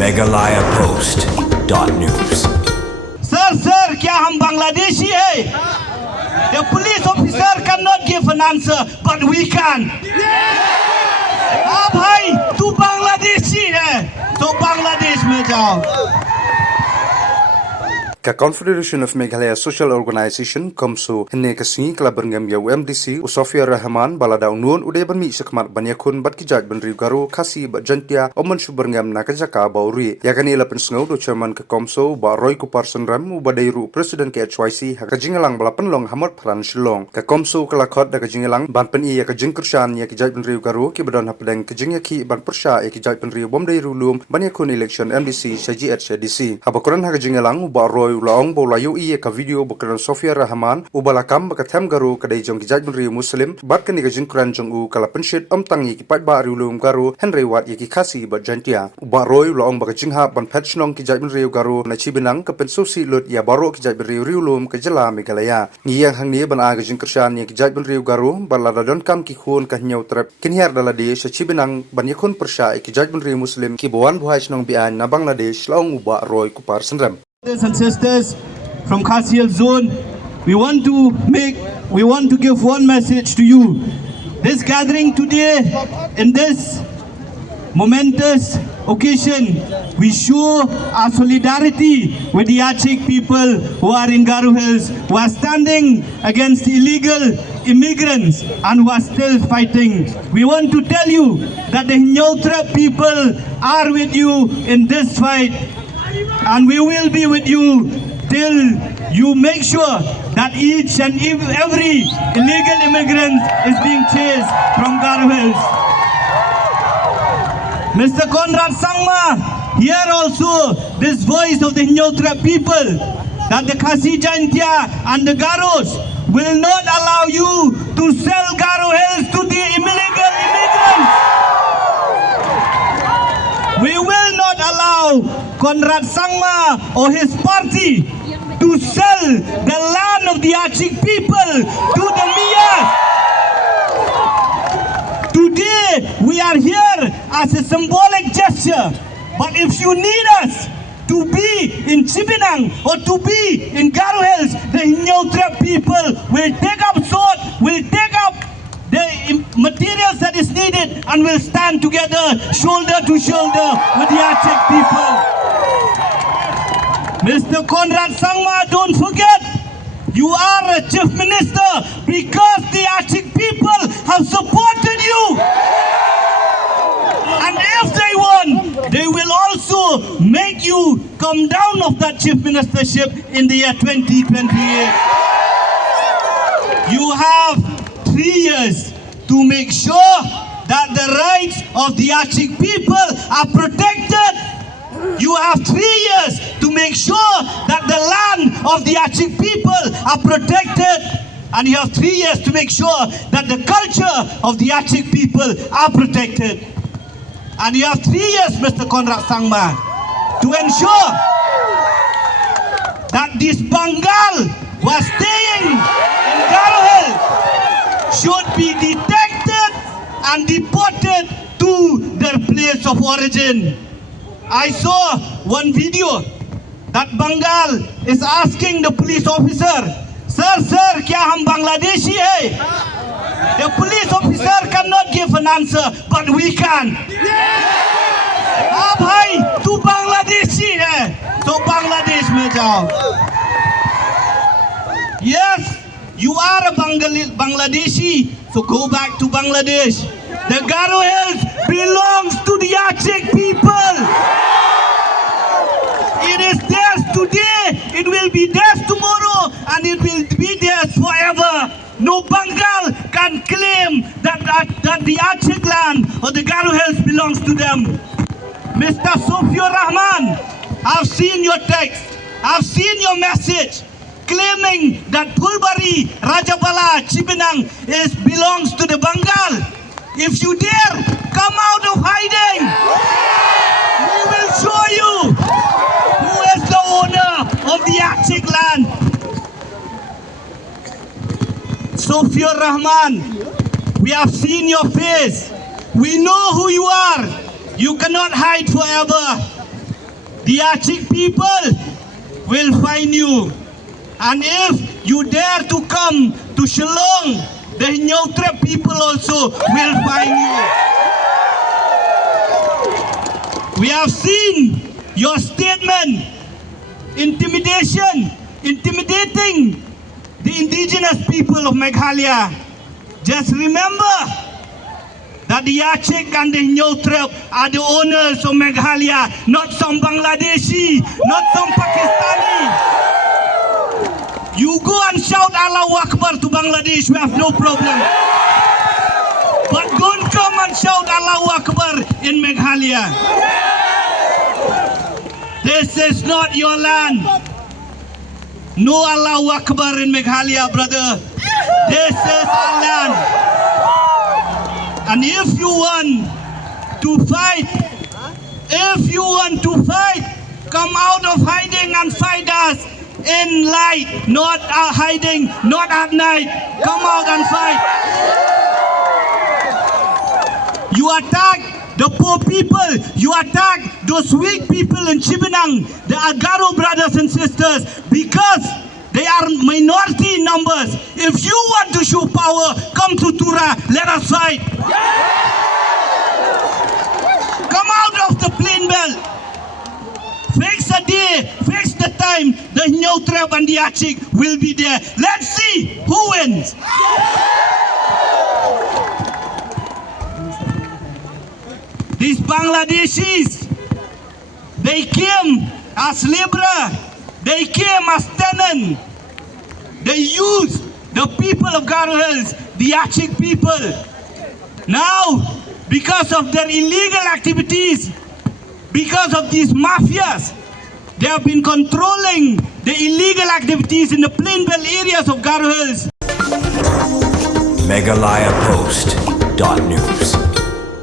meghalayapost.news. Sir, क्या हम बांग्लादेशी है? The police officer cannot give an answer, but we can. हाँ भाई, तू बांग्लादेशी है, तो बांग्लादेश में जाओ. Ka Confederation of Meghalaya Social Organization CoMSO henne ka Singi Kala Byrngem ya MDC Sofior Rahman Lada Nud Mih Shakhmat Ïakhun bat ki jaj benri Garo Khasi Jaintia Byrngem na ka jaka bauri ya kani la pensngau do chairman ka CoMSO ba Roy ku person ram u badairu president ka HYC ha ka jingalang bala penlong hamot pran shillong ka CoMSO kala khot da ka jingalang ban pen ya ka jingkurshan ya ki jaj benri Garo ki badon hapdeng ka jingya ki ban persha ya ki jaj benri bomdairu lum Ïakhun election MDC saji HDC habakuran ha ka jingalang ba Roy Ulaong bolayu iye ka video bukan Sofior Rahman ubalakam bakatham Garo kadai jong kijaj benri Muslim bat kani ka jingkuran jong u kala penshit tangi ki pat ba riulum Garo Henry wat ye ki Khasi Jaintia ba Roy Ulaong baka jingha ban patchnong kijaj benri Garo na chibinang ka pensusi lut ya baro kijaj benri riulum ka jala Meghalaya ngiyang hangni ban aga jingkurshan ye kijaj benri Garo balada don kam ki khun ka nyau trap kinher dalade sa chibinang ban Ïakhun persha ye kijaj benri Muslim ki bowan buhai snong bian na Bangladesh laong uba Roy ku par senram. Brothers and sisters from Khasi zone, we want to give one message to you. This gathering today, in this momentous occasion, we show our solidarity with the Ïakhun people who are in Garo Hills, who are standing against illegal immigrants and who are still fighting. We want to tell you that the Nyautra people are with you in this fight, and we will be with you till you make sure that each and every illegal immigrant is being chased from Garo Hills. Mr. Conrad Sangma, here also this voice of the Nyautra people, that the Khasi Jaintia and the Garos will not allow you to sell Garo Hills to the illegal immigrants. We will not allow Conrad Sangma or his party to sell the land of the Ïakhun people to the Miyas. Today we are here as a symbolic gesture, but if you need us to be in Chibinang or to be in Garo Hills, the Nyautra people will take up sword, will take up the materials that is needed, and will stand together shoulder to shoulder with the Ïakhun people. Mr. Conrad Sangma, don't forget, you are a chief minister because the Ïakhun people have supported you. And if they want, they will also make you come down off that chief ministership in the year 2028. You have 3 years to make sure that the rights of the Ïakhun people are protected. You have 3 years to make sure that the land of the Ïakhun people are protected. And you have 3 years to make sure that the culture of the Ïakhun people are protected. And you have 3 years, Mr. Conrad Sangma, to ensure that this Bengal who are staying in Garo Hills should be detected and deported to their place of origin. I saw one video that Bengal is asking the police officer, Sir, क्या हम बांग्लादेशी है? The police officer cannot give an answer, but we can. हाँ भाई, तू बांग्लादेशी है, तो बांग्लादेश में जाओ. Yes, you are a Bangladeshi, so go back to Bangladesh. The Garo Hills belongs to the Ïakhun people. It is theirs today, it will be theirs tomorrow, and it will be theirs forever. No Bengal can claim that the Ïakhun land or the Garo Hills belongs to them. Mr. Sofior Rahman, I've seen your text, I've seen your message claiming that Pulbari, Rajabala, Chibinang belongs to the Bengal. If you dare come out of hiding, we will show you who is the owner of the Ïakhun land. Sofior Rahman, we have seen your face. We know who you are. You cannot hide forever. the Ïakhun people will find you. And if you dare to come to Shillong, the Nyautra people also will find you. We have seen your statement, intimidating the indigenous people of Meghalaya. Just remember that the Ïakhun and the Nyautra are the owners of Meghalaya, not some Bangladeshi, not some Pakistani. You go and shout Allahu Akbar to Bangladesh, we have no problem. But don't come and shout Allahu Akbar in Meghalaya. This is not your land. No Allahu Akbar in Meghalaya, brother. This is our land. And if you want to fight, come out of hiding and fight us in light, not hiding, not at night. Come out and fight. You attack the poor people, you attack those weak people in Chibinang, the Garo brothers and sisters, because they are minority in numbers. If you want to show power, come to Tura, let us fight. Come out of the plain belt. Fix a day, fix the time, the Nyautra and the Ïakhun will be there. Let's see who wins. These Bangladeshis, they came as laborer, they came as tenant. They used the people of Garo Hills, the Ïakhun people. Now, because of their illegal activities, because of these mafias, they have been controlling the illegal activities in the plain belt areas of Garo Hills. meghalayapost.news